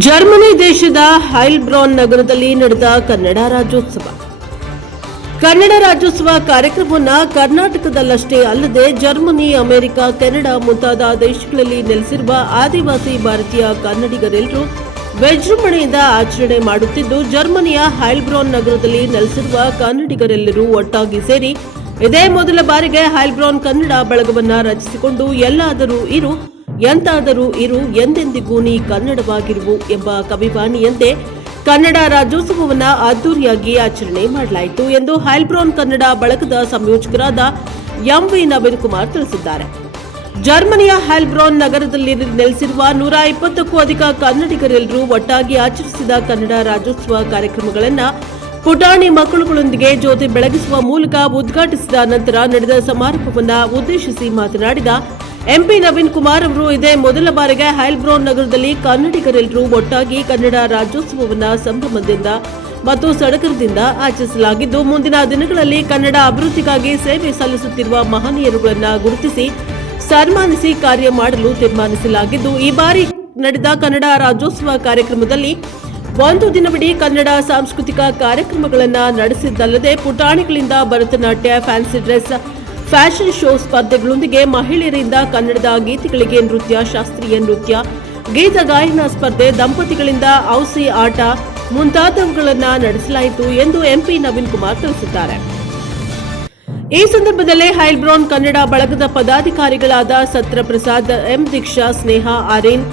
Germany ದೇಶದ ಹೈಲ್ಬ್ರಾನ್ ನಗರದಲ್ಲಿ ನಡೆದ ಕನ್ನಡ ರಾಜ್ಯೋತ್ಸವ. ಕನ್ನಡ ರಾಜ್ಯೋತ್ಸವ ಕಾರ್ಯಕ್ರಮವನ್ನು ಕರ್ನಾಟಕದಲ್ಲಷ್ಟೇ ಅಲ್ಲದೆ ಜರ್ಮನಿ, ಅಮೆರಿಕ, ಕೆನಡಾ ಮುಂತಾದ ದೇಶಗಳಲ್ಲಿ ನೆಲೆಸಿರುವ ಆದಿವಾಸಿ ಭಾರತೀಯ ಕನ್ನಡಿಗರೆಲ್ಲರೂ ವಿಜೃಂಭಣೆಯಿಂದ ಆಚರಣೆ ಮಾಡುತ್ತಿದ್ದು, ಜರ್ಮನಿಯ ಹೈಲ್ಬ್ರಾನ್ ನಗರದಲ್ಲಿ ನೆಲೆಸಿರುವ ಕನ್ನಡಿಗರೆಲ್ಲರೂ ಒಟ್ಟಾಗಿ ಸೇರಿ ಇದೇ ಮೊದಲ ಬಾರಿಗೆ ಹೈಲ್ಬ್ರಾನ್ ಕನ್ನಡ ಬಳಗವನ್ನು ರಚಿಸಿಕೊಂಡು ಎಲ್ಲಾದರೂ ಇರು, ಎಂತಾದರೂ ಇರು, ಎಂದೆಂದಿಗೂ ನೀ ಕನ್ನಡವಾಗಿರುವು ಎಂಬ ಕವಿವಾಣಿಯಂತೆ ಕನ್ನಡ ರಾಜ್ಯೋತ್ಸವವನ್ನು ಅದ್ದೂರಿಯಾಗಿ ಆಚರಣೆ ಮಾಡಲಾಯಿತು ಎಂದು ಹೈಲ್ಬ್ರಾನ್ ಕನ್ನಡ ಬಳಗದ ಸಂಯೋಜಕರಾದ ಎಂ.ವಿ. ನವೀನ್ ಕುಮಾರ್ ತಿಳಿಸಿದ್ದಾರೆ. ಜರ್ಮನಿಯ ಹೈಲ್ಬ್ರಾನ್ ನಗರದಲ್ಲಿ ನೆಲೆಸಿರುವ 120ಕ್ಕೂ ಅಧಿಕ ಕನ್ನಡಿಗರೆಲ್ಲರೂ ಒಟ್ಟಾಗಿ ಆಚರಿಸಿದ ಕನ್ನಡ ರಾಜ್ಯೋತ್ಸವ ಕಾರ್ಯಕ್ರಮಗಳನ್ನು ಪುಟಾಣಿ ಮಕ್ಕಳುಗಳೊಂದಿಗೆ ಜ್ಯೋತಿ ಬೆಳಗಿಸುವ ಮೂಲಕ ಉದ್ಘಾಟಿಸಿದ ನಂತರ ನಡೆದ ಸಮಾರಂಭವನ್ನು ಉದ್ದೇಶಿಸಿ ಮಾತನಾಡಿದ ಎಂಪಿ ನವೀನ್ ಕುಮಾರ್ ಅವರು, ಇದೇ ಮೊದಲ ಬಾರಿಗೆ ಹೈಲ್ಬ್ರಾನ್ ನಗರದಲ್ಲಿ ಕನ್ನಡಿಗರೆಲ್ಲರೂ ಒಟ್ಟಾಗಿ ಕನ್ನಡ ರಾಜ್ಯೋತ್ಸವವನ್ನು ಸಂಭ್ರಮದಿಂದ ಮತ್ತು ಸಡಗರದಿಂದ ಆಚರಿಸಲಾಗಿದ್ದು, ಮುಂದಿನ ದಿನಗಳಲ್ಲಿ ಕನ್ನಡ ಅಭಿವೃದ್ಧಿಗಾಗಿ ಸೇವೆ ಸಲ್ಲಿಸುತ್ತಿರುವ ಮಹನೀಯರುಗಳನ್ನು ಗುರುತಿಸಿ ಸನ್ಮಾನಿಸಿ ಕಾರ್ಯ ಮಾಡಲು ತೀರ್ಮಾನಿಸಲಾಗಿದ್ದು, ಈ ಬಾರಿ ನಡೆದ ಕನ್ನಡ ರಾಜ್ಯೋತ್ಸವ ಕಾರ್ಯಕ್ರಮದಲ್ಲಿ ಒಂದು ದಿನವಿಡೀ ಕನ್ನಡ ಸಾಂಸ್ಕೃತಿಕ ಕಾರ್ಯಕ್ರಮಗಳನ್ನು ನಡೆಸಿದ್ದಲ್ಲದೆ ಪುಟಾಣಿಗಳಿಂದ Bharatanatyam, fancy dress, fashion show ಸ್ಪರ್ಧೆಗಳೊಂದಿಗೆ ಮಹಿಳೆಯರಿಂದ ಕನ್ನಡದ ಗೀತೆಗಳಿಗೆ ನೃತ್ಯ, ಶಾಸ್ತ್ರೀಯ ನೃತ್ಯ, ಗೀತ ಗಾಯನ ಸ್ಪರ್ಧೆ, ದಂಪತಿಗಳಿಂದ ಔಸಿ ಆಟ ಮುಂತಾದವುಗಳನ್ನು ನಡೆಸಲಾಯಿತು ಎಂದು ಎಂಪಿ ನವೀನ್ ಕುಮಾರ್ ತಿಳಿಸಿದ್ದಾರೆ. ಈ ಸಂದರ್ಭದಲ್ಲಿ ಹೈಲ್ಬ್ರಾನ್ ಕನ್ನಡ ಬಳಗದ ಪದಾಧಿಕಾರಿಗಳಾದ ಸತ್ರಪ್ರಸಾದ್, ಎಂ. ದೀಕ್ಷಾ, ಸ್ನೇಹ, ಆರ್ಯನ್,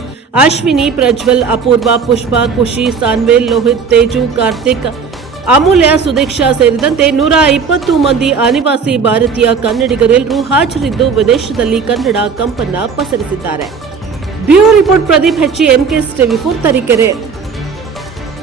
ಅಶ್ವಿನಿ, ಪ್ರಜ್ವಲ್, ಅಪೂರ್ವ, ಪುಷ್ಪ, ಖುಷಿ, ಸಾನ್ವೇಲ್, ಲೋಹಿತ್, ತೇಜು, ಕಾರ್ತಿಕ್, ಅಮೂಲ್ಯ, ಸುದೀಕ್ಷಾ ಸೇರಿದಂತೆ 120 ಮಂದಿ ಅನಿವಾಸಿ ಭಾರತೀಯ ಕನ್ನಡಿಗರೆಲ್ಲರೂ ಹಾಜರಿದ್ದು ವಿದೇಶದಲ್ಲಿ ಕನ್ನಡ ಕಂಪನ್ನ ಪಸರಿಸಿದ್ದಾರೆ. ಬ್ಯೂರೋ ರಿಪೋರ್ಟ್ ಪ್ರದೀಪ್ ಹೆಚ್ಚಿ, ಎಂಕೆಎಸ್ ಟಿವಿ4 ತರೀಕೆರೆ.